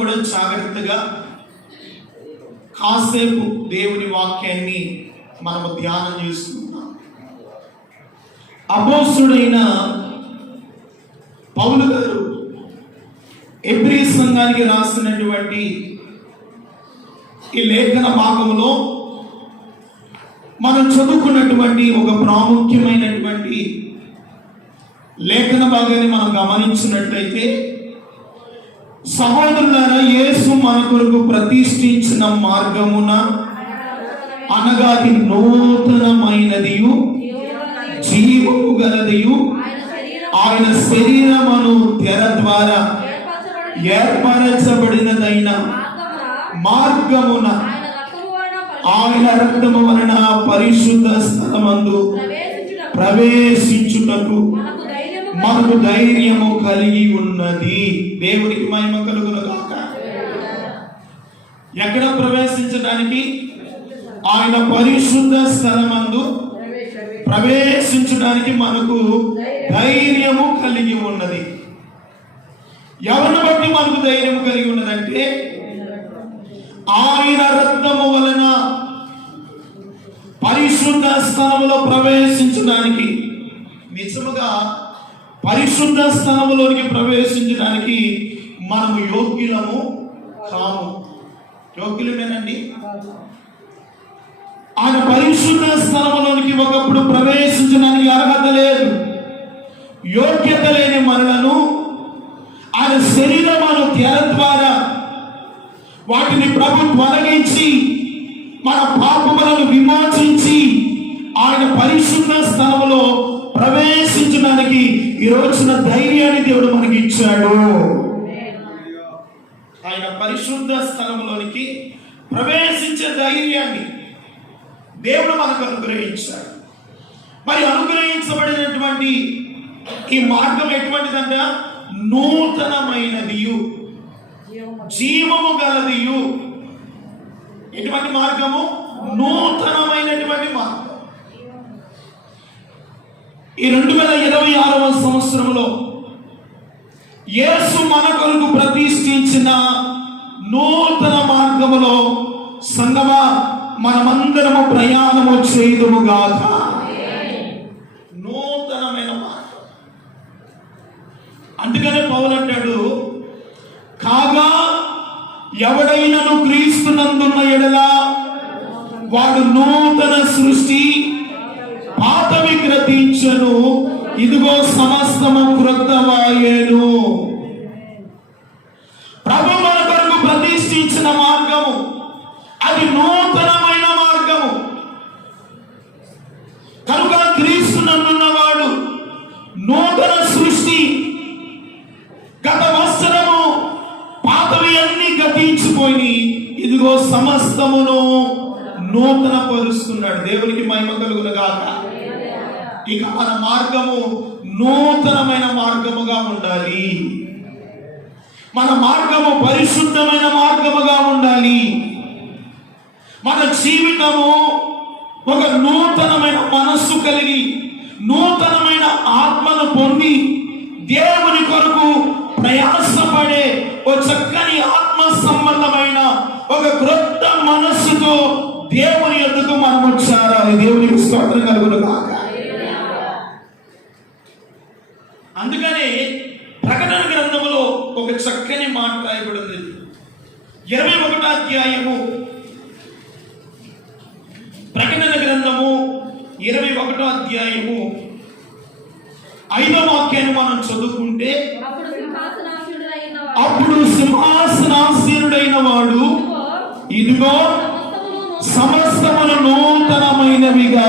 కూడా జాగ్రత్తగా కాసేపు దేవుని వాక్యాన్ని మనము ధ్యానం చేసుకుందాం. అపోస్తుడైన పౌలు గారు ఎబ్రీ సంఘానికి రాసినటువంటి ఈ లేఖన భాగంలో మనం చదువుకున్నటువంటి ఒక ప్రాముఖ్యమైనటువంటి లేఖన భాగాన్ని మనం గమనించినట్లయితే, సహోదరులారా, యేసు మన కొరకు ప్రతిష్ఠించిన మార్గమున అనగా అది నూతనమైనదియు జీవము గలదియు ఆయన శరీరమును తెర ద్వారా ఏర్పరచబడినదైన మార్గమున ఆయన రక్తము వలన పరిశుద్ధ స్థలమందు ప్రవేశించుటకు మనకు ధైర్యము కలిగి ఉన్నది. దేవునికి మహిమ కలుగును గాక. ఎక్కడ ప్రవేశించడానికి? ఆయన పరిశుద్ధ స్థలమందు ప్రవేశించడానికి మనకు ధైర్యము కలిగి ఉన్నది. ఎవరిని బట్టి మనకు ధైర్యం కలిగి ఉన్నదంటే, ఆయన రక్తము వలన పరిశుద్ధ స్థలములో ప్రవేశించడానికి, నిజముగా పరిశుద్ధ స్థలములోనికి ప్రవేశించడానికి మనము యోగ్యులము కాము. యోగ్యులమేనండి. ఆయన పరిశుద్ధ స్థలములోనికి ఒకప్పుడు ప్రవేశించడానికి అర్హత లేదు. యోగ్యత లేని మనలను ఆయన శరీరమును తెర ద్వారా వాటిని ప్రభు తొలగించి మన పాపములను విమోచించి ఆయన పరిశుద్ధ స్థలములో ప్రవేశించడానికి ఈ రోజున ధైర్యాన్ని దేవుడు మనకి ఇచ్చాడు. ఆయన పరిశుద్ధ స్థలములోనికి ప్రవేశించే ధైర్యాన్ని దేవుడు మనకు అనుగ్రహించాడు. మరి అనుగ్రహించబడినటువంటి ఈ మార్గం ఎటువంటిదంట? నూతనమైనదియు జీవము గలదియు. ఎటువంటి మార్గము? నూతనమైనటువంటి మార్గం. ఈ 2026వ సంవత్సరంలో యేసు మన కొరకు ప్రతిష్ఠించిన నూతన మార్గములో సంగమా మనమందరము ప్రయాణము చేయుదుము గాక. నూతనమైన మార్గం. అందుకనే పౌలు అంటాడు, కాగా ఎవడైనను క్రీస్తునందున్న ఎడల వాడు నూతన సృష్టి, పాతవి గ్రహించెను, ఇదిగో సమస్తము క్రొత్తమాయెను. ప్రభు మన కొరకు ప్రతిష్ఠించిన మార్గము అది నూతనమైన మార్గము. కనుక క్రీస్తునందున్నవాడు నూతన సృష్టి. గత వస్త్రము పాతవి అన్ని గతించిపోయి ఇదిగో సమస్తమును నూతన పరుస్తున్నాడు. దేవునికి మహిమ కలుగును గాక. ఇక మన మార్గము నూతనమైన మార్గముగా ఉండాలి. మన మార్గము పరిశుద్ధమైన మార్గముగా ఉండాలి. మన జీవితము ఒక నూతనమైన మనస్సు కలిగి నూతనమైన ఆత్మను పొంది దేవుని కొరకు ప్రయాసపడే ఒక చక్కని ఆత్మ సంబంధమైన ఒక క్రొత్త మనస్సుతో దేవుని యొద్దకు మనము చేరాలి. దేవునికి స్తోత్రం కలుగును గాక. అందుకని ప్రకటన గ్రంథములో ఒక చక్కని మాట రాయబడింది. 21వ అధ్యాయము, ప్రకటన గ్రంథము 21వ అధ్యాయము 5వ వాక్యాన్ని మనం చదువుకుంటే, అప్పుడు సింహాసనాసీనుడైన వాడు ఇదిగో సమస్తమును నూతనమైనవిగా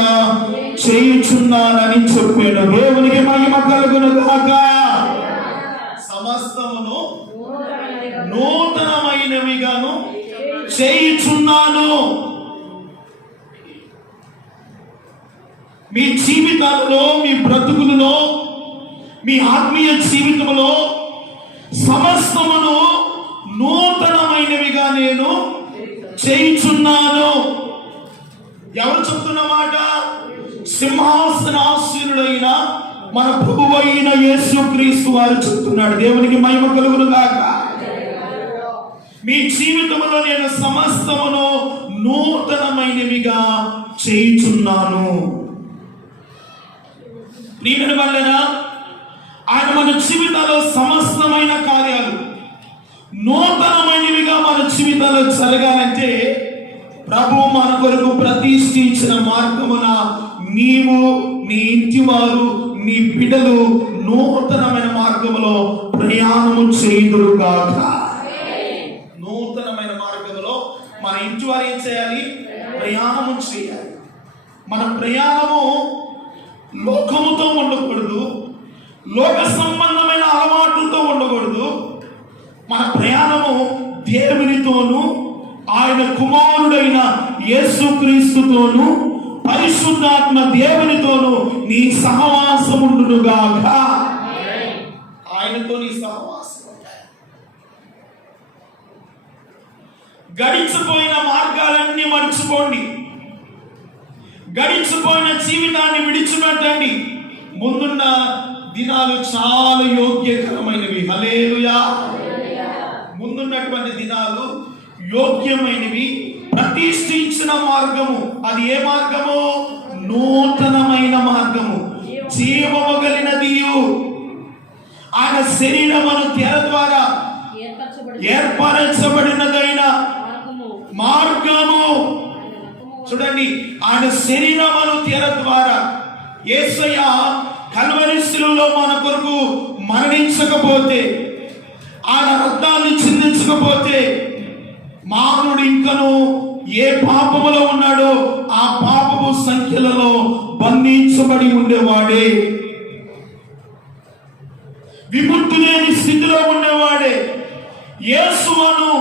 చేయుచున్నానని చెప్పాడు. దేవునికి మహిమ కలుగును గాక. సమస్తమును నూతనమైనవిగాను చేయుచున్నాను. మీ జీవితాలలో, మీ బ్రతుకులలో, మీ ఆత్మీయ జీవితంలో సమస్తమును నూతనమైనవిగా నేను చేయుచున్నాను. ఎవరు చెప్తున్నమాట? సింహాసనాసీనుడైన మన ప్రభువైన యేసుక్రీస్తు వారు చెప్తున్నాడు. దేవునికి మహిమ కలుగును గాక. మీ జీవితంలో నేను సమస్తమును నూతనమైనవిగా చేయుచున్నాను. ప్రియమైన వాళ్ళేనా, ఆయన మన జీవితాల్లో సమస్తమైన కార్యాలు నూతనమైనవిగా మన జీవితాల్లో జరగాలంటే ప్రభు మన కొరకు ప్రతిష్ఠించిన మార్గమున నీవు, నీ ఇంటి వారు, నీ బిడ్డలు నూతనమైన మార్గములో ప్రయాణము చేయుదురుగాక. నూతనమైన మార్గములో మన ఇంటి వారు ఏం చేయాలి? ప్రయాణము చేయాలి. మన ప్రయాణము లోకముతో ఉండకూడదు, లోక సంబంధమైన అలవాట్లతో ఉండకూడదు. మన ప్రయాణము దేవునితోనూ, ఆయన కుమారుడైన యేసుక్రీస్తుతోనూ, పరిశుద్ధాత్మ దేవునితోనూ నీ సహవాసముండునుగాక. ఆయనతో నీ సహవాసం. గడిచిపోయిన మార్గాలన్నీ మర్చిపోండి. గడిచిపోయిన జీవితాన్ని విడిచిపెట్టండి. ముందున్న దినాలు చాలా యోగ్యకరమైనవి. హల్లెలూయా. ముందున్నటువంటి దినాలు యోగ్యమైనవి, ప్రతిష్ఠించిన మార్గము. అది ఏ మార్గము? నూతనమైన మార్గము, జీవము కలిగినదియు. ఆయన శరీరమును తెర ద్వారా ఏర్పరచబడినదైన మార్గము. చూడండి, ఆయన శరీరమును తెర ద్వారా యేసయ్య కల్వరి శిలువలో మన కొరకు మరణించకపోతే, ఆయన రక్తాన్ని చిందించకపోతే మానవుడు ఇంకను ఏ పాపములో ఉన్నాడో ఆ పాపము సంఖ్యలలో బంధించబడి ఉండేవాడే, విముక్తి లేని స్థితిలో ఉండేవాడే. యేసును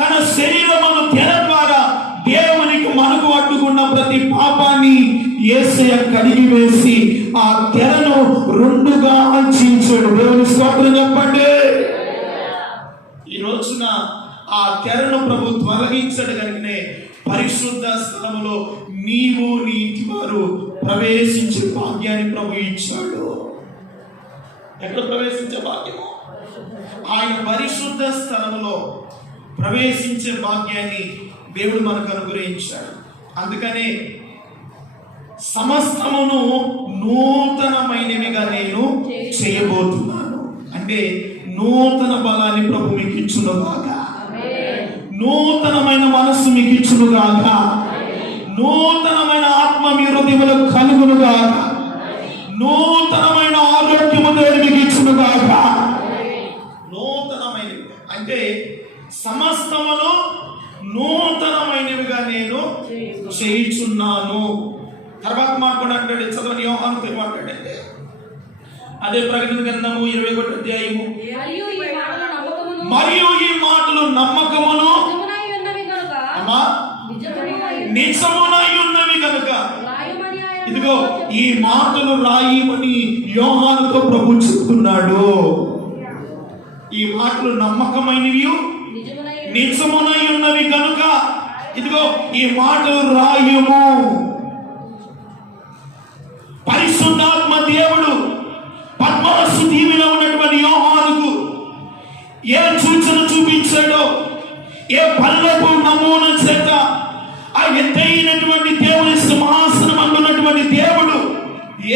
తన శరీరమును తెర ద్వారా దేవునికి మనకు అడ్డుకున్న ప్రతి పాపాన్ని యేసయ్య కడిగి వేసి ఆ తెరను రెండుగా అందించాడు. దేవుని స్తోత్రం చెప్పండి. ఈ రోజున ఆ తెరను ప్రభు తొలగించడు కనుకనే పరిశుద్ధ స్థలములో నీవు, నీ ఇంటి వారు ప్రవేశించే భాగ్యాన్ని ప్రభు ఇచ్చాడు. ఎక్కడ ప్రవేశించే భాగ్యము? ఆయన పరిశుద్ధ స్థలములో ప్రవేశించే భాగ్యాన్ని దేవుడు మనకు అనుగ్రహించాడు. అందుకనే సమస్తమును నూతనమైనవిగా నేను చేయబోతున్నాను. అంటే నూతన బలాన్ని ప్రభు మీకు ఇచ్చునుగాక, నూతనమైన మనస్సు మీకు ఇచ్చునుగాక, నూతనమైన ఆత్మ మీ హృదయములో కలుగునుగాక, నూతనమైన ఆరోగ్యము దేవుడు మీకు ఇచ్చునుగాక. నూతనమైనవి అంటే సమస్తమును నూతనమైనవిగా నేను చేయుచున్నాను. తర్వాత మాట కూడా అంటాడు, చదవని యోహానుతో మాట్లాడండి. అదే ప్రకటన గ్రంథము 21వ అధ్యాయము. మరియు ఈ మాటలు నమ్మకమును నిజమునై ఉన్నవి కనుక ఇదిగో ఈ మాటలు రాయమని యోహానుతో ప్రభు చెప్తున్నాడు. ఈ మాటలు నమ్మకమైనవి, నిజమునై ఉన్నవి కనుక ఇదిగో ఈ మాటలు రాయము. పరిశుద్ధాత్మ దేవుడు పద్మరస్సు దీవిలో ఉన్నటువంటి యోహానుకు ఏ సూచన చూపించాడో, ఏ పల్లపు నమూనా చేత ఆ ఎత్తైనటువంటి దేవుని సింహాసనం అందున్నటువంటి దేవుడు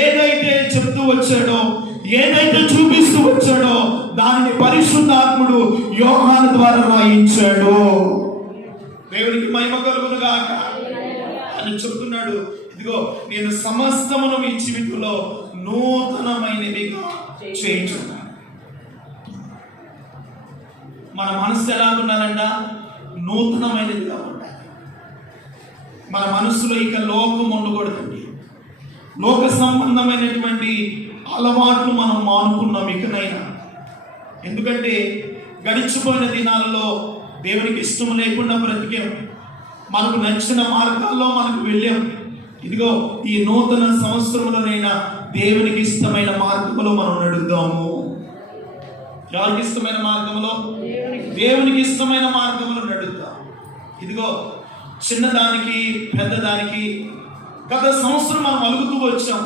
ఏదైతే చెప్తూ వచ్చాడో, ఏదైతే చూపిస్తూ వచ్చాడో దానిని పరిశుద్ధాత్ముడు యోహాను ద్వారా రాయించాడు. దేవునికి మహిమ కలుగునుగాక అని చెప్తున్నాడు. ఇదిగో నేను సమస్తమును మీ జీవితంలో నూతనమైనవిగా చేయించున్నాను. మన మనసు ఎలా ఉండాలంట? నూతనమైనదిగా ఉండాలి. మన మనసులో ఇక లోకం ఉండకూడదండి. లోక సంబంధమైనటువంటి అలవాట్లు మనం మానుకున్నాం ఇకనైనా. ఎందుకంటే గడిచిపోయిన దినాలలో దేవునికి ఇష్టం లేకుండా బ్రతికాం, మనకు నచ్చిన మార్గాల్లో మనకు వెళ్ళాం. ఇదిగో ఈ నూతన సంవత్సరంలోనైనా దేవునికి ఇష్టమైన మార్గంలో మనం నడుద్దాము. ఎవరికి ఇష్టమైన మార్గంలో? దేవునికి ఇష్టమైన మార్గంలో నడుద్దాం. ఇదిగో చిన్నదానికి పెద్దదానికి గత సంవత్సరం మనం అలుగుతూ వచ్చాం.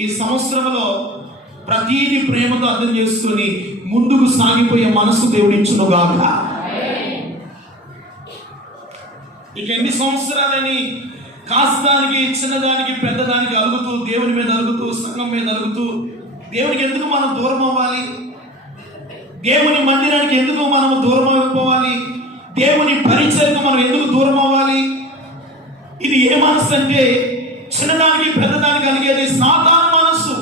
ఈ సంవత్సరంలో ప్రతీది ప్రేమతో అర్థం చేసుకొని ముందుకు సాగిపోయే మనసు దేవుడిచ్చునుగాక. ఇక ఎన్ని సంవత్సరాలని కాస్తానికి, చిన్నదానికి, పెద్దదానికి అలుగుతూ, దేవుని మీద అలుగుతూ, సంఘం మీద అలుగుతూ, దేవునికి ఎందుకు మనం దూరం అవ్వాలి? దేవుని మందిరానికి ఎందుకు మనం దూరం అయిపోవాలి? దేవుని పరిచయకు మనం ఎందుకు దూరం అవ్వాలి? ఇది ఏ మనసు అంటే, చిన్నదానికి పెద్దదానికి కలిగేది సాతాను మనస్సు.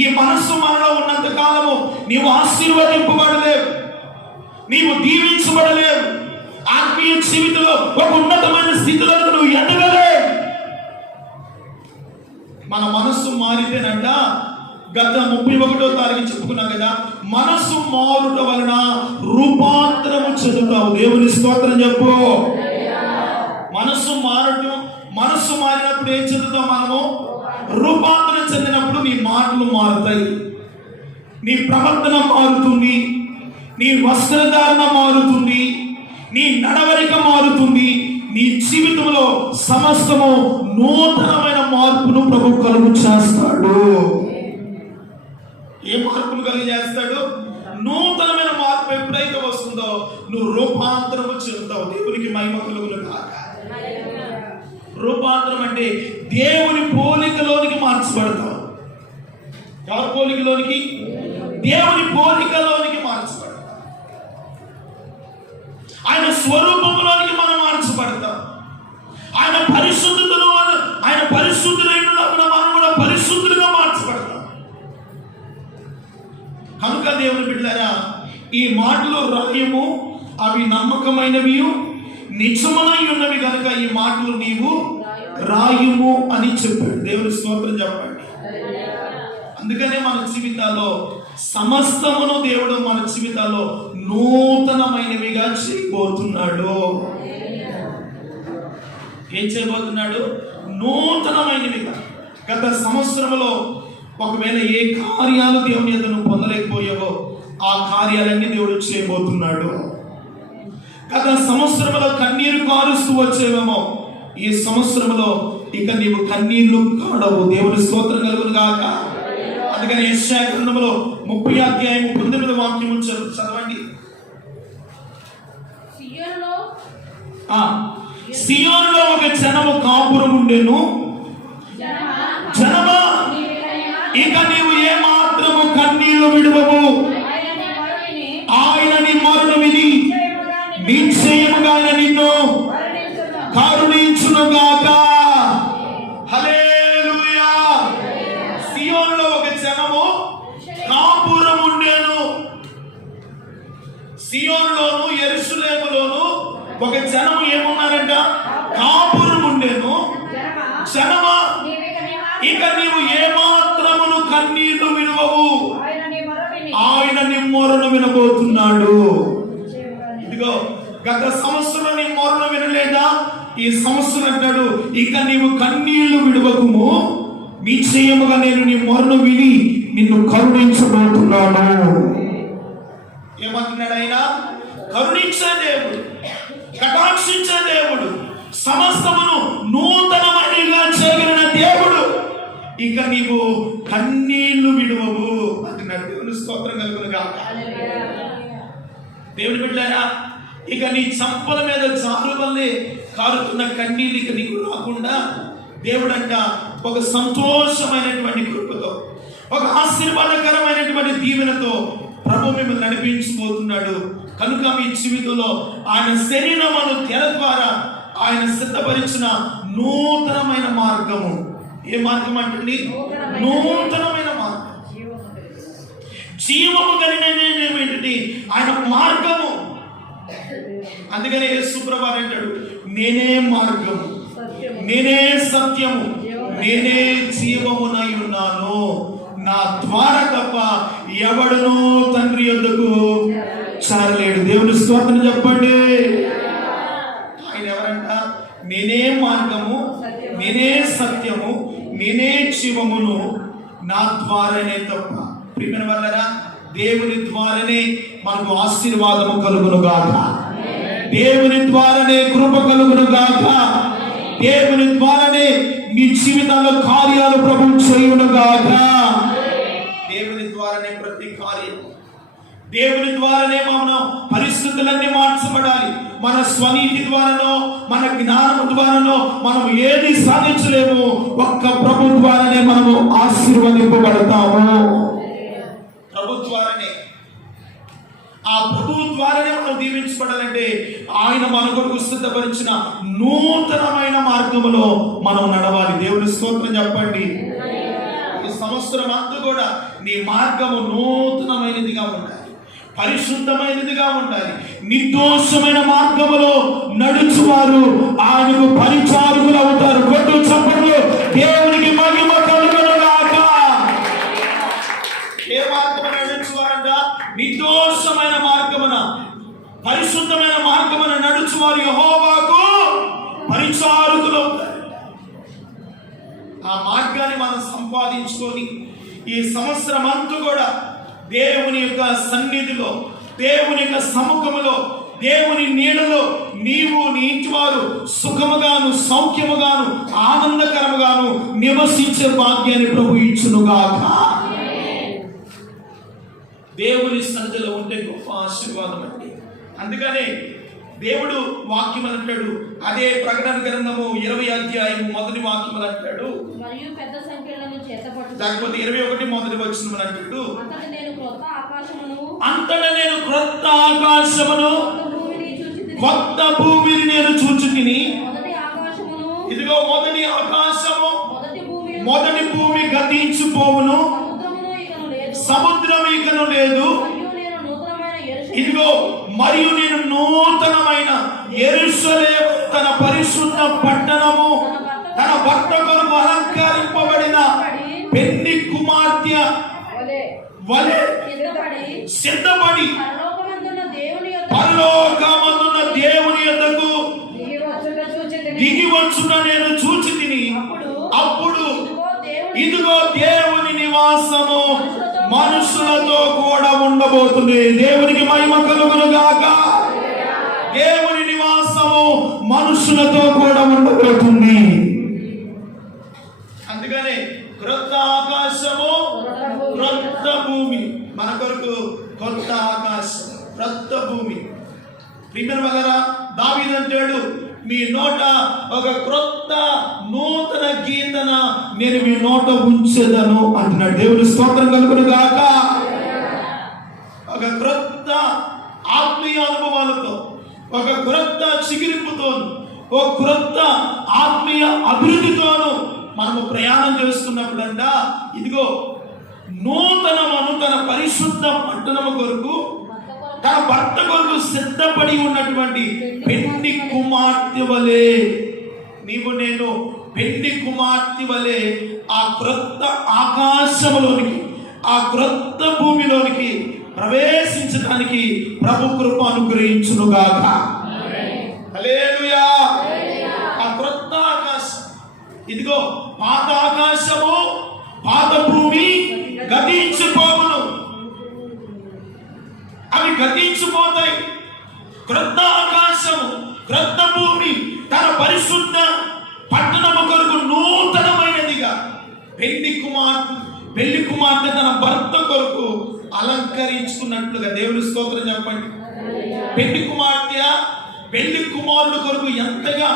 ఈ మనస్సు మనలో ఉన్నంత కాలము నీవు ఆశీర్వదింపబడలేవు, నీవు దీవించబడలేవు, ఆత్మీయ జీవితంలో ఒక ఉన్నతమైన స్థితిలో నువ్వు ఎదగలేవు. మన మనస్సు మారితేనంట, గత 31వ తారీఖు చెప్పుకున్నాం కదా, మనస్సు మారుట వలన రూపాంతరము చెందుతావు. దేవుని స్తోత్రం చెప్పు. మనస్సు మారినప్పుడు ఏం చెందుతాం మనము? రూపాంతరం చెందినప్పుడు నీ మాటలు మారుతాయి, నీ ప్రవర్తన మారుతుంది, నీ వస్త్రధారణ మారుతుంది, నీ నడవడిక మారుతుంది, నీ జీవితంలో సమస్తము నూతనమైన మార్పును ప్రభు కలుగు చేస్తాడు. ఏ మార్పులు కలిగి చేస్తాడు? నూతనమైన మార్పు ఎప్పుడైతే వస్తుందో నువ్వు రూపాంతరము చెందుతావు. దేవునికి మహిమ కలుగును గాక. రూపాంతరం అంటే దేవుని పోలికలోనికి మార్చబడతావు. ఎవరి పోలికలోనికి? దేవుని పోలికలోనికి మార్చబడతావు. ఆయన స్వరూపంలోనికి మనం మార్చబడతాం. ఆయన పరిశుద్ధతలో, ఆయన పరిశుద్ధులైనప్పుడు మనం కూడా పరిశుద్ధులుగా మార్చబడతాం. కనుక దేవుని బిడ్డలారా, ఈ మాటలు రాయము, అవి నమ్మకమైనవి, నిజమై ఉన్నవి కనుక ఈ మాటలు నీవు రాయము అని చెప్పాడు. దేవుని స్తోత్రం చెప్పండి. అందుకనే మన జీవితాల్లో సమస్తమును దేవుడు మన జీవితాల్లో నూతనమైనవిగా చేయబోతున్నాడు. ఏం చేయబోతున్నాడు? నూతనమైనవిగా. గత సంవత్సరంలో ఒకవేళ ఏ కార్యాలు దేవుని ఎదురు నువ్వు పొందలేకపోయావో ఆ కార్యాలన్నీ దేవుడు చేయబోతున్నాడు. గత సంవత్సరంలో కన్నీరు కారుస్తూ వచ్చేవేమో, ఈ సంవత్సరంలో ఇక నీవు కన్నీళ్లు కాడవు. దేవుని స్తోత్రం కలుగును గాక. అందుకని యెషయా గ్రంథంలో 30వ అధ్యాయం 19వ వాక్యం చదవండి. సియోనులో ఒక జనము కాపురం ఉండెను. జనమా, ఇక నీవు ఏ మాత్రము కన్నీళ్లు విడువవు. ఆయన నీ మొరను విని నిశ్చయముగా ఆయన నిన్ను కరుణించును గాక. హల్లెలూయా. సియోనులో ఒక జనము కాపురం ఉండెను. సియోనులోను యెరూషలేములోను ఒక జనము ఏమున్నారంట? కాపురం ఉండెను. జనమా, ఇక నీవు ఏ మాత్రమును కన్నీళ్లు విడువవు. ఆయన నీ మొరను వినబోతున్నాడు. ఇదిగో, గత సంవత్సరం నీ మొరను వినలేదా? ఈ సంవత్సరం అంటాడు, ఇక నీవు కన్నీళ్లు విడువకుము, నిశ్చయముగా నేను నీ మొరను విని నిన్ను కరుణించబోతున్నాను. ఏమంటున్నాడు ఆయన? కరుణించే దేవుడు, కటాక్షించే దేవుడు, సమస్తమును నూతనమైనగా చేయగలిగిన దేవుడు. ఇక నీవు కన్నీళ్లు విడువవు అంటున్నాడు. దేవుని స్తోత్రం కలుగును గాక. దేవుని బిడ్డలారా, ఇక నీ చంపల మీద జారు వల్లే కారుతున్న కన్నీళ్ళు ఇక నీకు రాకుండా దేవుడంట ఒక సంతోషమైనటువంటి కృపతో, ఒక ఆశీర్వాదకరమైనటువంటి దీవెనతో ప్రభు మిమ్మల్ని నడిపించబోతున్నాడు. కనుక మీ జీవితంలో ఆయన శరీరమును తెర ద్వారా ఆయన సిద్ధపరిచిన నూతనమైన మార్గము. ఏ మార్గం అంటే? నూతనమైన మార్గం, జీవము కలిగినది ఆయన మార్గము. అందుకనే యేసు ప్రభువు అంటాడు, నేనే మార్గము, నేనే సత్యము, నేనే జీవమునై ఉన్నాను. నా ద్వారా తప్ప ఎవడునూ తండ్రి యొద్దకు చేరలేడు. దేవుని స్తోత్రం చెప్పండి. ఆయన ఎవరంట? నేనే మార్గము, నేనే సత్యము, నేనే జీవమును, నా ద్వారానే తప్ప. ప్రియమైన వాళ్ళరా, దేవుని ద్వారానే మనకు ఆశీర్వాదము కలుగును గాక. దేవుని ద్వారానే కృప కలుగును గాక. దేవుని ద్వారానే మీ జీవితాల్లో కార్యాలు ప్రభు చేయును గాక. దేవుని ద్వారానే ప్రతి కార్యం, దేవుని ద్వారానే మనం పరిస్థితులన్నీ మార్చ ఆశపడాలి. మన స్వనీతి ద్వారానో మన జ్ఞానము ద్వారానో మనం ఏది సాధించలేము. ఒక్క ప్రభు ద్వారానే మనము ఆశీర్వదింపబడతాము. ప్రభు ద్వారానే, ఆ ప్రభు ద్వారానే మనం దీవించబడాలంటే ఆయన మన కొరకు సిద్ధపరిచిన నూతనమైన మార్గములో మనం నడవాలి. దేవుని స్తోత్రం చెప్పండి. ఈ సంవత్సరం అంతా కూడా నీ మార్గము నూతనమైనదిగా ఉండాలి, పరిశుద్ధమైనదిగా ఉండాలి. నిర్దోషమైన మార్గములో నడుచువారు ఆయనకు పరిచారకులు అవుతారు. కొట్టు చప్పట్లు, దేవునికి మహిమ కలుగును గాక. ఏ మార్గమున నడుచువారంట? నిర్దోషమైన మార్గమున, పరిశుద్ధమైన మార్గమున నడుచువారు యెహోవాకు పరిచారకులు అవుతారు. ఆ మార్గాన్ని మనం సంపాదించుకొని ఈ సంవత్సరం అంతా కూడా దేవుని యొక్క సన్నిధిలో, దేవుని యొక్క సముఖములో, దేవుని నీడలో నీవు నీ ఇంటివారు సుఖముగాను సౌఖ్యముగాను ఆనందకరముగాను నివసించే భాగ్యాన్ని ప్రభు ఇచ్చునుగాక. దేవుని సన్నిధిలో ఉంటే గొప్ప ఆశీర్వాదం అండి. అందుకనే దేవుడు వాక్యం అంటాడు, అదే ప్రకటన గ్రంథము 20 అధ్యాయం 1 వాక్యం అంటాడు, మరియు పెద్ద సంఖ్యలను చేతపట్టు, లేకపోతే 21 మొదటి వచనం అంటాడు, అంతటా నేను క్రొత్త ఆకాశమును కొత్త భూమిని నేను చూచుతిని. మొదటి ఆకాశమును, ఇదిగో మొదటి ఆకాశము మొదటి భూమి గతించిపోవును, సముద్రం ఇకను లేదు. ఇదిగో మరియు నేను నూతనమైన యెరూషలేము తన పరిశుద్ధ పట్టణము తన భర్త కొరకు అలంకరింపబడిన పెళ్లి కుమార్తె వలె సిద్ధపడి పరలోకమందున్న దేవుని యొద్దకు దిగి వచ్చుట నేను చూచి తిని. అప్పుడు ఇదిగో దేవుని నివాసము మనుషులతో కూడా ఉండబోతుంది. దేవునికి మహిమ కలుగును గాక. దేవుని నివాసము మనుషులతో కూడా ఉండబోతుంది. అందుకనే క్రొత్త ఆకాశము క్రొత్త భూమి, మన కొరకు కొత్త ఆకాశం క్రొత్త భూమి. ప్రియమైన వాళ్ళరా, దావీదు అంటాడు, మీ నోట ఒక క్రొత్త నూతన గీతన నేను మీ నోట ఉంచెదను అంటున్నాడు. దేవుని స్తోత్రం కలుగును గాక. ఒక క్రొత్త ఆత్మీయ అనుభవాలతో, ఒక క్రొత్త చిగురింపుతోను, ఒక క్రొత్త ఆత్మీయ అభివృద్ధితోను మనము ప్రయాణం చేస్తున్నప్పుడంట, ఇదిగో నూతనమను తన పరిశుద్ధ పట్టణము కొరకు తన భర్త కొరకు సిద్ధపడి ఉన్నటువంటి పెళ్లి కుమార్తె వలె నీవు నేను పెళ్లి కుమార్తె వలె ఆ క్రొత్త ఆకాశంలోనికి, ఆ క్రొత్త భూమిలోనికి ప్రవేశించడానికి ప్రభు కృప అనుగ్రహించునుగాక. హల్లెలూయా. ఆ క్రొత్త ఆకాశం, ఇదిగో పాత ఆకాశము పాత భూమి గతించిపోవును, అవి గతించిపోతాయి. క్రొత్త ఆకాశము క్రొత్త భూమి తన పరిశుద్ధ పట్టణము కొరకు నూతనమైనదిగా పెళ్లి కుమార్తె తన భర్త కొరకు అలంకరించుకున్నట్లుగా. దేవుని స్తోత్రం చెప్పండి. పెళ్లి కుమార్తె పెళ్లి కుమారుడు కొరకు ఎంతగా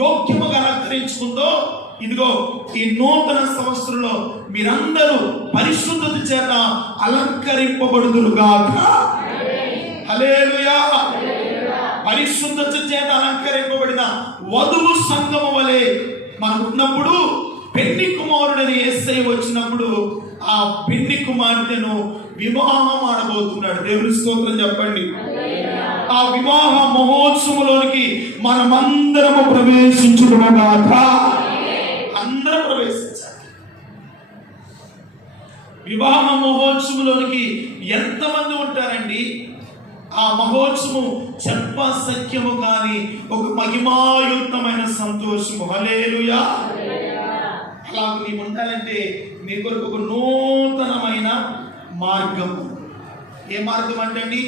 యోగ్యముగా అలంకరించుకుందో, ఇదిగో ఈ నూతన సంవత్సరంలో మీరందరూ పరిశుద్ధత చేత అలంకరింపబడుదురుగాక. హల్లెలూయా. పరిశుద్ధత చేత అలంకరింపబడిన వధువు సంఘము వలె మనం ఉన్నప్పుడు, పెళ్లి కుమారుడని యేసయ్య వచ్చినప్పుడు ఆ పెళ్లి కుమార్తెను వివాహం ఆడబోతున్నాడు. దేవుని స్తోత్రం చెప్పండి. ఆ వివాహ మహోత్సవంలోనికి మనమందరము ప్రవేశించుకున్నాక. అందరం ప్రవేశించాలి. వివాహ మహోత్సవంలోనికి ఎంతమంది ఉంటారండి? ఆ మహోత్సవం చెప్ప సఖ్యము కానీ ఒక మహిమాయుక్తమైన సంతోషము. హల్లెలూయా. అలా నీవు ఉండాలంటే నీ కొరకు ఒక నూతనమైన మార్గం. ఏ మార్గం అంటే అండి?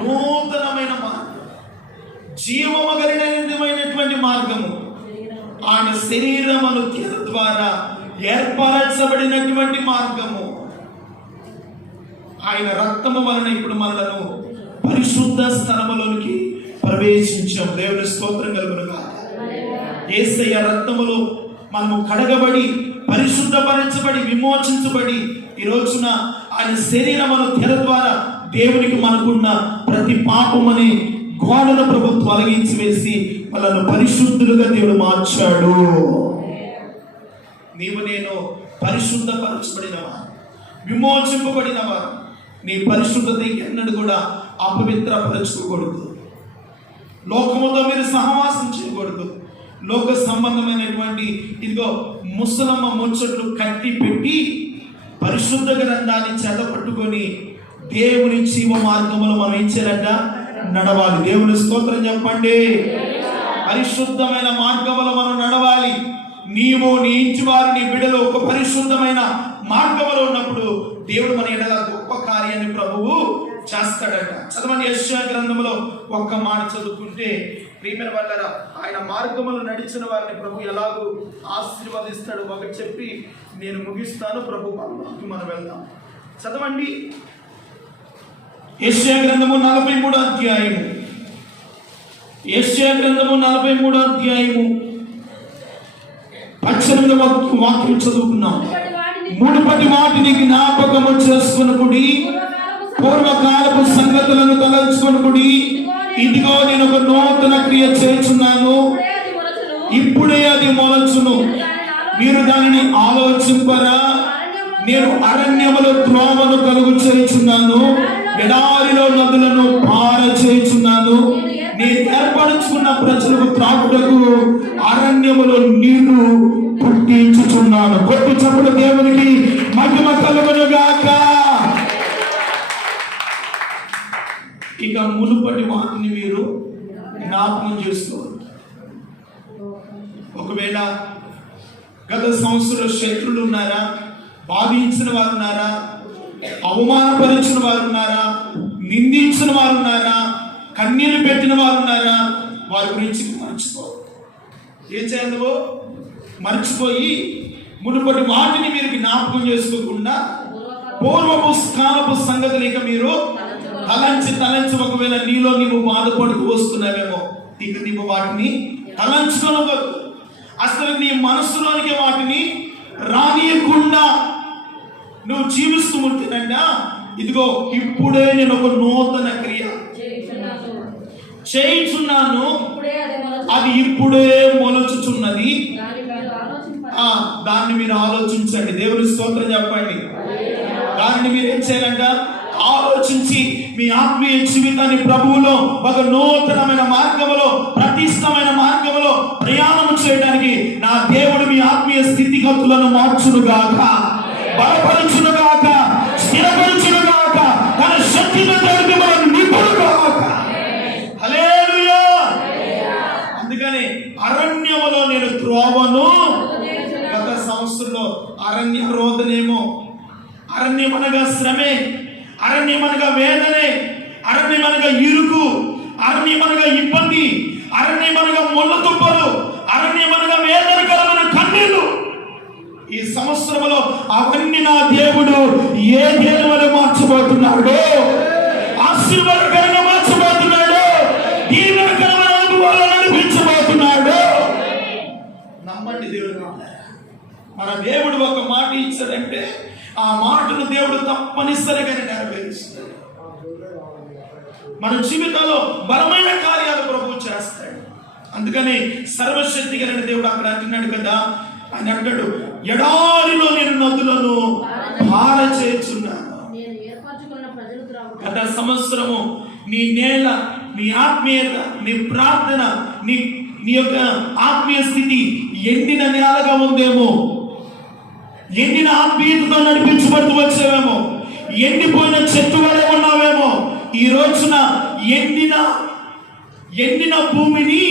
నూతనమైన మార్గం, జీవము కలిగినటువంటి మార్గము. ఆయన శరీరమును ద్వారా ఏర్పరచబడినటువంటి మార్గము. ఆయన రక్తము వలన ఇప్పుడు మనలను పరిశుద్ధ స్థలములోనికి ప్రవేశించాం. దేవుని స్తోత్రం కలుగునుగా. యేసయ్య రక్తములో మనము కడగబడి, పరిశుద్ధపరచబడి, విమోచించబడి ఈ రోజున ఆయన శరీరమును తెర ద్వారా దేవునికి మనకున్న ప్రతి పాపమని గోడను ప్రభు తొలగించి వేసి మనల్ని పరిశుద్ధులుగా దేవుడు మార్చాడు. నీవు నేను పరిశుద్ధపరచబడినవా, విమోచింపబడినవా. నీ పరిశుద్ధత ఎన్నడూ కూడా అపవిత్రపరచుకోకూడదు. లోకముతో మీరు సహవాసం చేయకూడదు. లోక సంబంధమైనటువంటి ఇదిగో ముసలమ్మ ముచ్చట్లు కట్టి పెట్టి పరిశుద్ధ గ్రంథాన్ని చెదపట్టుకొని దేవుని జీవ మార్గములో మనం ఏం చేయాలంట? నడవాలి. దేవుని స్తోత్రం చెప్పండి. పరిశుద్ధమైన మార్గములో మనం నడవాలి. నీవు, నీ ఇంటి వారు, నీ బిడ్డలు ఒక పరిశుద్ధమైన మార్గములో ఉన్నప్పుడు దేవుడు మన ఎడల గొప్ప కార్యాన్ని ప్రభువు చేస్తాడట. చదవండి యెషయా గ్రంథములో ఒక్క మాట చదువుకుంటే, ప్రియమైన వాళ్ళరా, ఆయన మార్గములు నడిచిన వారిని ప్రభు ఎలాగూ ఆశీర్వదిస్తాడు. ఒకటి చెప్పి నేను ముగిస్తాను. ప్రభు పరలోకి మనం వెళ్దాం. చదవండి యెషయా గ్రంథము 43వ అధ్యాయము. యెషయా గ్రంథము 43వ అధ్యాయము 18వ వాక్యం చదువుకున్నాం. మునుపటి వాటిని జ్ఞాపకము చేసుకొనుడి, పూర్వకాలపు సంగతులను తలంచుకొనుడి. ఇదిగో నేను ఒక నూతన క్రియ చేస్తున్నాను, ఇప్పుడే అది మొలచును, మీరు దానిని ఆలోచింపరా. నేను అరణ్యములో త్రోవను కలుగు చేయుచున్నాను, ఎడారిలో నదులను పారచేయుచున్నాను. నేను ఏర్పరచుకున్న ప్రజలకు త్రాగుటకు అరణ్యములో నీళ్లు పుట్టించుచున్నాను. కొట్టి చప్పుడు దేవునికి మహిమ కలుగునుగాక. ఇక మునుపటి వాటిని మీరు జ్ఞాపకం చేసుకోవాలి. ఒకవేళ గత సంవత్సరం శత్రులు ఉన్నారా, బాధించిన వారు ఉన్నారా, అవమానపరిచిన వారు ఉన్నారా, నిందించిన వారు ఉన్నారా, కన్నీరు పెట్టిన వారు ఉన్నారా, వారి గురించి మర్చిపో. ఏం చేయాలి? నువ్వు మర్చిపోయి మునుపటి వాటిని మీరు జ్ఞాపకం చేసుకోకుండా పూర్వపు కాలపు సంగతులు ఇక మీరు తలంచి ఒకవేళ నీలో నీవు బాధపడుతూ వస్తున్నావేమో, ఇక నీవు వాటిని తలంచుకోవద్దు. అసలు నీ మనసులోనికి వాటిని రానియకుండా నువ్వు జీవిస్తూ ఉంటేనంట, ఇదిగో ఇప్పుడే నేను ఒక నూతన క్రియ చేయుచున్నాను, అది ఇప్పుడే మొలచుచున్నది. దాన్ని మీరు ఆలోచించండి. దేవుని స్తోత్రం చెప్పండి. దాన్ని మీరు ఏం చేయాలంట? ఆలోచించి మీ ఆత్మీయ జీవితాన్ని ప్రభువులో ఒక నూతనమైన మార్గములో, ప్రతిష్టమైన మార్గములో ప్రయాణం చేయడానికి నా దేవుడు మీ ఆత్మీయ స్థితిగతులను మార్చునుగాక, బలపరచునుగాక, స్థిరపరచునుగాక, తన శక్తితో మనం నింపునుగాక. హల్లెలూయా. అందుకని అరణ్యములో నేను త్రోవను. గత సంవత్సరంలో అరణ్య రోదనేమో, అరణ్యమనగా శ్రమే, అరణ్యమనగా వేదనే, అరణ్యమనగా ఇరుకు, అరణ్యమనగా ఇబ్బంది, అరణ్యమనగా ముళ్ళ తుప్పలు, అరణ్యమనగా వేదనకరమైన కన్నీళ్లు. ఈ సంవత్సరంలో అవన్నీ నా దేవుడు ఏ దేవని మార్చబోతున్నాడు, ఆశీర్వాదకరంగా మార్చబోతున్నాడు, దీవెనకరమైన అనుభవాలు నడిపించబోతున్నాడు. నమ్మండి. దేవుడు మన దేవుడు ఒక మాట ఇచ్చాడంటే ఆ మాటను దేవుడు తప్పనిసరిగా నెరవేరుస్తాడు. మన జీవితంలో బలమైన కార్యాలు ప్రభు చేస్తాడు. అందుకని సర్వశక్తి కలిగిన దేవుడు అక్కడ అంటున్నాడు కదా, ఆయన అంటాడు, ఎడారిలో నేను నదులను పారచేయుచున్నాను. గత సంవత్సరము నీ నేల, నీ ఆత్మీయత, నీ ప్రార్థన, నీ యొక్క ఆత్మీయ స్థితి ఎండిన నేలగా ఉందేమో, ఎండిన ఆత్మీయతతో నడిపించబడుతూ వచ్చేవేమో, ఎండిపోయిన చెట్టు వలె ఉన్నావేమో. ఈ రోజున ఎండిన భూమిని,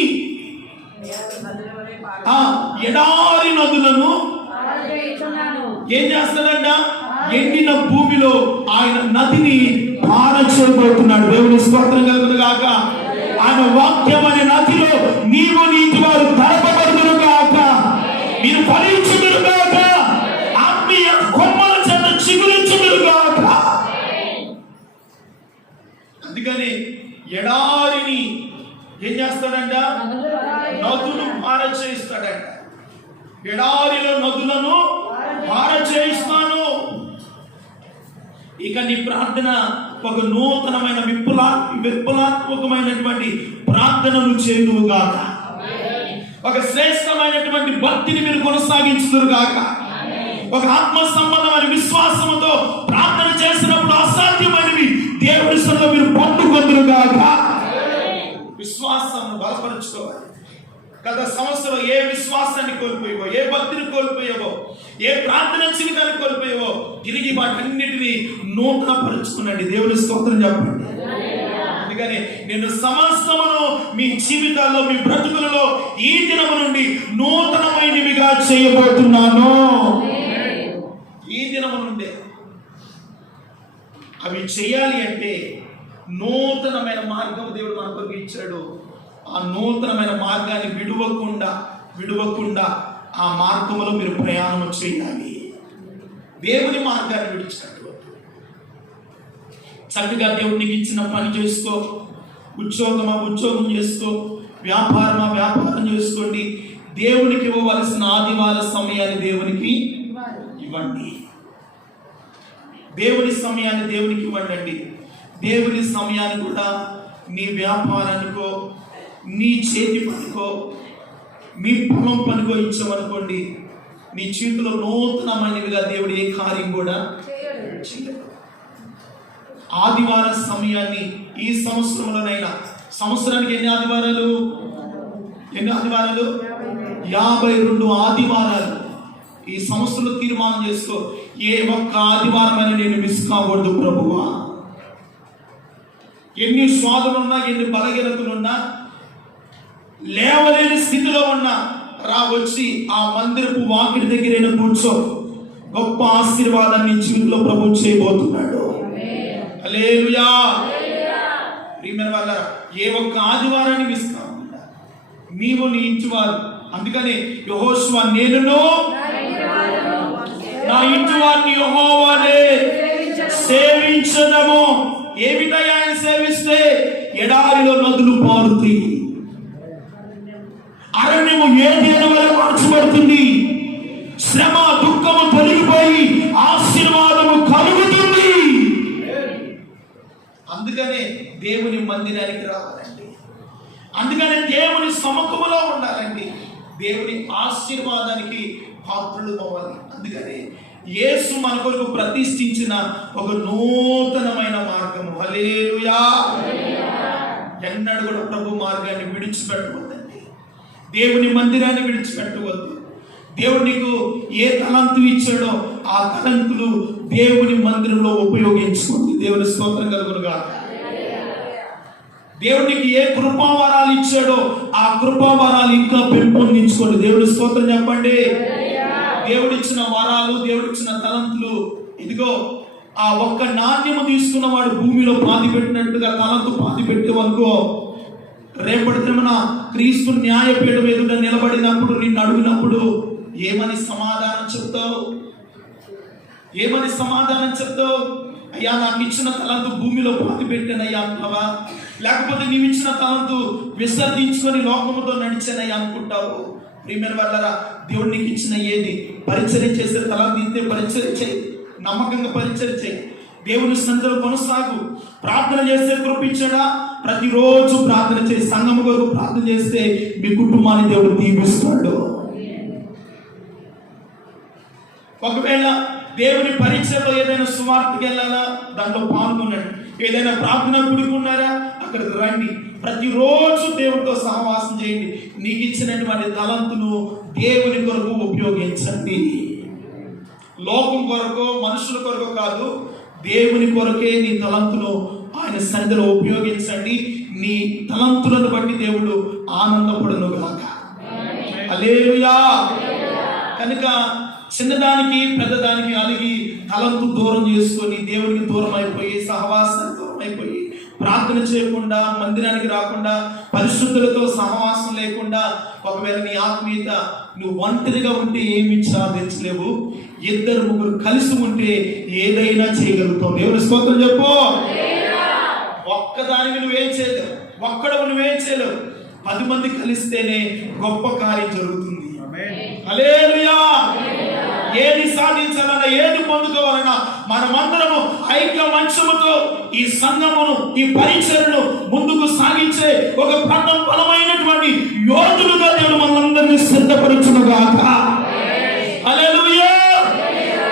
ఎడారి నదులను ఏం చేస్తాడంట? ఎండిన భూమిలో ఆయన నదిని పారచేయబోతున్నాడు. దేవుని స్తోత్రం కలుగునుగాక. ఆయన వాక్యం అనే నదిలో నీవు నీటి వారు తడపబడుదురు గాక, మీరు ఫలించుదురు గాక, ఆత్మీయ కొమ్మల చేత చిగురించుదురు గాక. అందుకని ఎడారిని ఏం చేస్తాడంట? నదులు నదులు పారచేయిస్తాడంట. ఎడారిలో నదులను పారచేయిస్తాను. ఇక నీ ప్రార్థన ఒక నూతనమైన విప్లవాత్మకమైనటువంటి ప్రార్థనను చేయుదువుగాక. ఒక శ్రేష్టమైనటువంటి భక్తిని మీరు కొనసాగించుదురుగాక. ఒక ఆత్మ సంబంధమైన విశ్వాసముతో ప్రార్థన చేసినప్పుడు అసాధ్యమైనవి దేవుడి సన్నిధిలో మీరు పొందుకొందురుగాక. విశ్వాసాన్ని బలపరుచుకోవాలి. గత సంవత్సరం ఏ విశ్వాసాన్ని కోల్పోయావో, ఏ భక్తిని కోల్పోయావో, ఏ ప్రార్థన జీవితాన్ని కోల్పోయావో తిరిగి వాటన్నిటిని నూతన పరుచుకునండి. దేవుని స్తోత్రం చెప్పండి. అందుకని నేను సమస్తమును మీ జీవితాల్లో, మీ బ్రతుకులలో ఈ దినము నుండి నూతనమైనవిగా చేయబోతున్నాను. ఈ దినము నుండే అవి చేయాలి అంటే నూతనమైన మార్గం దేవుడు మనకు ఇచ్చాడు. ఆ నూతనమైన మార్గాన్ని విడువకుండా ఆ మార్గంలో మీరు ప్రయాణం చేయాలి. దేవుని మార్గాన్ని విడిచినట్టు చక్కగా దేవుడికి ఇచ్చిన పని చేసుకో, ఉద్యోగం చేసుకో, వ్యాపారం చేసుకోండి. దేవునికి ఇవ్వవలసిన ఆదివార సమయాన్ని దేవునికి ఇవ్వండి. దేవుని సమయాన్ని దేవునికి ఇవ్వండి. దేవుని సమయాన్ని కూడా నీ వ్యాపారానికో, నీ చేతి పనికో, మీ పొలం పనికో ఇచ్చామనుకోండి, నీ చేతిలో నూతనమైనవిగా దేవుడు ఏ కార్యం కూడా చేయడు. ఆదివార సమయాన్ని ఈ సంవత్సరంలోనైనా, సంవత్సరానికి ఎన్ని ఆదివారాలు? 52 ఆదివారాలు ఈ సంవత్సరంలో తీర్మానం చేసుకో. ఏ ఒక్క ఆదివారమైనా నేను మిస్ కాకూడదు ప్రభువా. ఎన్ని స్వాదులున్నా, ఎన్ని బలహీనతలున్నా, లేవలేని స్థితిలో ఉన్నా వచ్చి ఆ మందిరపు వాకిటి దగ్గరైనా కూర్చో. గొప్ప ఆశీర్వాదాన్ని జీవితంలో ప్రభువు చేయబోతున్నాడు. హల్లెలూయా. ప్రియమైన వాళ్ళారా, ఏ ఒక్క ఆదివారాన్ని మిస్ కాకుండా నీవు నీ ఇంటివారు. అందుకని యెహోషువ నేనును నా ఇంటి వారిని యెహోవానే సేవించదము. ఏమిటయ్యా ఆయన సేవిస్తే? ఎడారిలో నదులు పారుతాయి, అరణ్యము ఏదైనా వల్ల మార్చబడుతుంది, శ్రమ దుఃఖము తొలగిపోయి ఆశీర్వాదము కలుగుతుంది. అందుకనే దేవుని మందిరానికి రావాలండి. అందుకనే దేవుని సముఖములో ఉండాలండి. దేవుని ఆశీర్వాదానికి పాత్రులు అవ్వాలి. అందుకనే యేసు మన కొరకు ప్రతిష్ఠించిన ఒక నూతనమైన మార్గము. హల్లెలూయా. ఎన్నడూ కూడా ప్రభు మార్గాన్ని విడిచిపెట్టవద్దండి. దేవుని మందిరాన్ని విడిచిపెట్టవద్దు. దేవుడు నీకు ఏ తలంతు ఇచ్చాడో ఆ తలంతులు దేవుని మందిరంలో ఉపయోగించుకోండి. దేవుని స్తోత్రం కలుగునుగాక. దేవుడికి ఏ కృపావరాలు ఇచ్చాడో ఆ కృపావరాలు ఇంకా పెంపొందించుకోండి. దేవుడి స్తోత్రం చెప్పండి. దేవుడిచ్చిన వరాలు, దేవుడిచ్చిన తలంతులు, ఇదిగో ఆ ఒక్క నాణ్యము తీసుకున్నవాడు భూమిలో పాతి పెట్టినట్టుగా తలంతు పాతి పెట్టేవనుకో, రేపటి దినమున క్రీస్తు న్యాయపీఠం ఎదుట నిలబడినప్పుడు, నిన్ను అడిగినప్పుడు ఏమని సమాధానం చెప్తావు? ఏమని సమాధానం చెప్తావు? అయ్యా నాకు ఇచ్చిన తలంతు భూమిలో పాతి పెట్టానయ్యా అంటావా? లేకపోతే నీవు ఇచ్చిన తలంతు విసర్జించుకొని లోకముతో నడిచానయ్యా అనుకుంటావు? ప్రియమైన వాళ్ళారా, దేవుడు నీకు ఇచ్చిన ఏది పరిచర్య చేసే తలంతు ఇస్తే పరిచర్య చేయి, నమ్మకంగా పరిచర్య చేయి. దేవుని సన్నిధిలో కొనసాగు. ప్రార్థన చేస్తే కృపించాడా? ప్రతిరోజు ప్రార్థన చేసి సంఘం కొరకు ప్రార్థన చేస్తే మీ కుటుంబాన్ని దేవుడు దీవిస్తాడు. ఒకవేళ దేవుని పరిచయలో ఏదైనా సువార్తకి వెళ్ళాలా, దాంట్లో పాల్గొనండి. ఏదైనా ప్రార్థన కూడుకున్నారా, అక్కడికి రండి. ప్రతిరోజు దేవునితో సహవాసం చేయండి. నీకు ఇచ్చినటువంటి తలంతును దేవుని కొరకు ఉపయోగించండి. లోకం కొరకు, మనుషుల కొరకు కాదు, దేవుని కొరకే నీ తలంతును ఆయన సన్నిధిలో ఉపయోగించండి. నీ తలంతులను బట్టి దేవుడు ఆనందపడును గాక. హల్లెలూయా. కనుక చిన్నదానికి పెద్దదానికి అలిగి తలంతు దూరం చేసుకొని దేవునికి దూరం అయిపోయి, సహవాసానికి దూరం అయిపోయి, ప్రార్థన చేయకుండా, మందిరానికి రాకుండా, పరిశుద్ధులతో సహవాసం లేకుండా, ఒకవేళ నీ ఆత్మీయత నువ్వు ఒంటరిగా ఉంటే ఏమి సాధించలేవు. 2-3 కలిసి ఉంటే ఏదైనా చేయగలుగుతావు. దేవుని స్తోత్రం చెప్పు. ఒక్కదానికి నువ్వేం చేయలేవు. ఒక్కడవు నువ్వేం చేయలేవు. 10 మంది కలిస్తేనే గొప్ప కార్యం జరుగుతుంది. హల్లెలూయా. ఏది సాధించాలన్నా, ఏది పొందుకోవాలన్నా మనమందరము ఐక్య మంచముతో ఈ సంఘమును, ఈ పరిచర్ను ముందుకు సాగించే ఒక బలమైనటువంటి యోధులుగా దేవుడు మనందరినీ సిద్ధపరచునుగాక. హల్లెలూయా.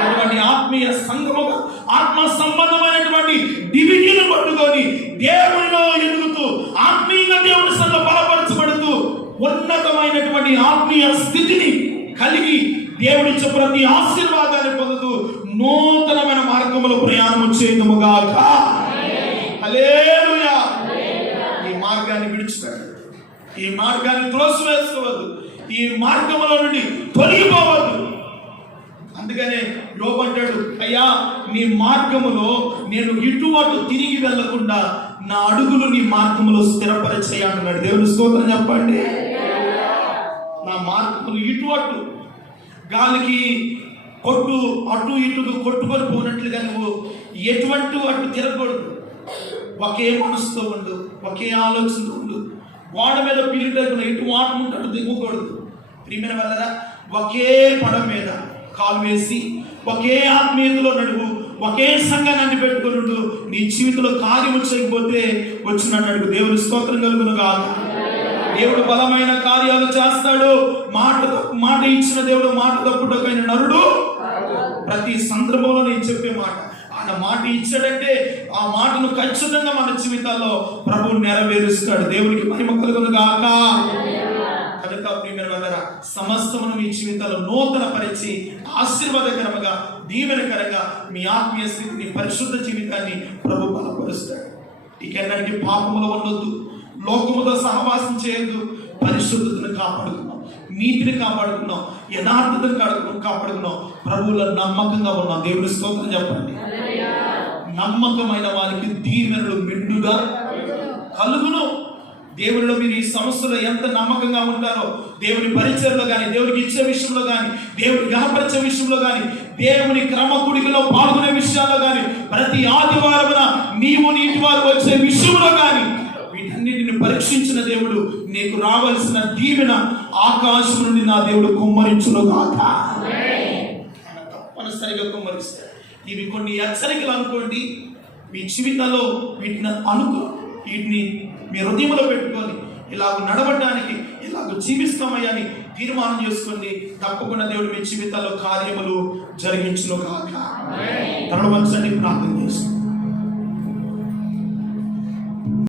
అటువంటి ఆత్మీయ సంఘముగా, ఆత్మ సంబంధమైనటువంటి డివిజన్ పట్టుకొని దేవునిలో ఎదుగుతూ, ఆత్మీయంగా దేవుని సంఘ బలపరచబడుతూ, ఉన్నతమైనటువంటి ఆత్మీయ స్థితిని కలిగి దేవుడిచ్చే ప్రతి ఆశీర్వాదాన్ని పొందుతూ నూతనమైన మార్గములో ప్రయాణం చేయదుముగాక. హల్లెలూయా. ఈ మార్గాన్ని విడిచిపెట్టండి. ఈ మార్గాన్ని త్రోసివేసుకోవద్దు. ఈ మార్గములో నుండి తొలగిపోవద్దు. అందుకనే యోబు అంటాడు, అయ్యా నీ మార్గములో నేను ఇటు అటు తిరిగి వెళ్లకుండా నా అడుగులు నీ మార్గములో స్థిరపరిచేయి అంటున్నాడు. దేవుని స్తోత్రం చెప్పండి. నా మార్గములు ఇటు అటు గాలికి అటు ఇటు కొట్టుకొని పోనట్లుగా నువ్వు ఎటువంటి అటు తిరగకూడదు. ఒకే మనసుతో ఉండు, ఒకే ఆలోచనతో ఉండు. గోడ మీద పిల్లి దగ్గర ఇటు వాటముంటే అటు దిగకూడదు. ప్రియమైన వాళ్ళరా, ఒకే పడవ మీద కాలు వేసి ఒకే ఆత్మీయతలో నడువు, ఒకే సంఘాన్ని పెట్టుకుని నీ జీవితంలో కార్యము చేయకపోతే వచ్చినట్టు అడుగు. దేవుని స్తోత్రం కలుగును గాక. దేవుడు బలమైన కార్యాలు చేస్తాడు. మాట ఇచ్చిన దేవుడు మాట తప్పుటకైన నరుడు. ప్రతి సందర్భంలో నేను చెప్పే మాట, ఆయన మాట ఇచ్చాడంటే ఆ మాటను ఖచ్చితంగా మన జీవితాల్లో ప్రభువు నెరవేరుస్తాడు. దేవునికి మహిమ కలుగును గాక. కనుక ప్రియమైన వాళ్ళారా, సమస్తమును మీ జీవితాల్లో నూతన పరిచి ఆశీర్వాదకరంగా, దీవెనకరంగా మీ ఆత్మీయ స్థితిని, పరిశుద్ధ జీవితాన్ని ప్రభు బలపరుస్తాడు. ఇకెన్నటికి పాపములో ఉండొద్దు, లోకముతో సహవాసం చేయొద్దు. పరిశుద్ధతను కాపాడుకున్నాం, నీతిని కాపాడుకున్నాం, యథార్థతను కాపాడుకున్నాం. ప్రభువులో నమ్మకంగా ఉన్నాం. దేవుని స్తోత్రం చెప్పండి. నమ్మకమైన వారికి దీవెనలు మెండుగా కలుగును. దేవునిలో మీరు ఈ సంస్థలో ఎంత నమ్మకంగా ఉంటారో, దేవుని పరిచయంలో కానీ, దేవునికి ఇచ్చే విషయంలో కానీ, దేవుని గణపరిచే విషయంలో కానీ, దేవుని క్రమకుడికలో పాల్గొనే విషయాల్లో కానీ, ప్రతి ఆదివారమున నీవు నీటి వారు వచ్చే విషయంలో కానీ, వీటన్నిటిని పరీక్షించిన దేవుడు నీకు రావాల్సిన దీవెన ఆకాశం నుండి నా దేవుడు కుమ్మరించునుగాక. తప్పనిసరిగా కుమ్మరిస్తాడు. ఇవి కొన్ని హెచ్చరికలు అనుకోండి. మీ జీవితాల్లో వీటిని వీటిని మీ హృదయంలో పెట్టుకొని ఇలాగ నడవడానికి, ఇలాగ జీవిస్తామయ్యని తీర్మానం చేసుకోండి. తప్పకుండా దేవుడు మీ జీవితాల్లో కార్యములు జరిగించునుగాక. తరుణ మనసండి ప్రార్థన చేస్తాం.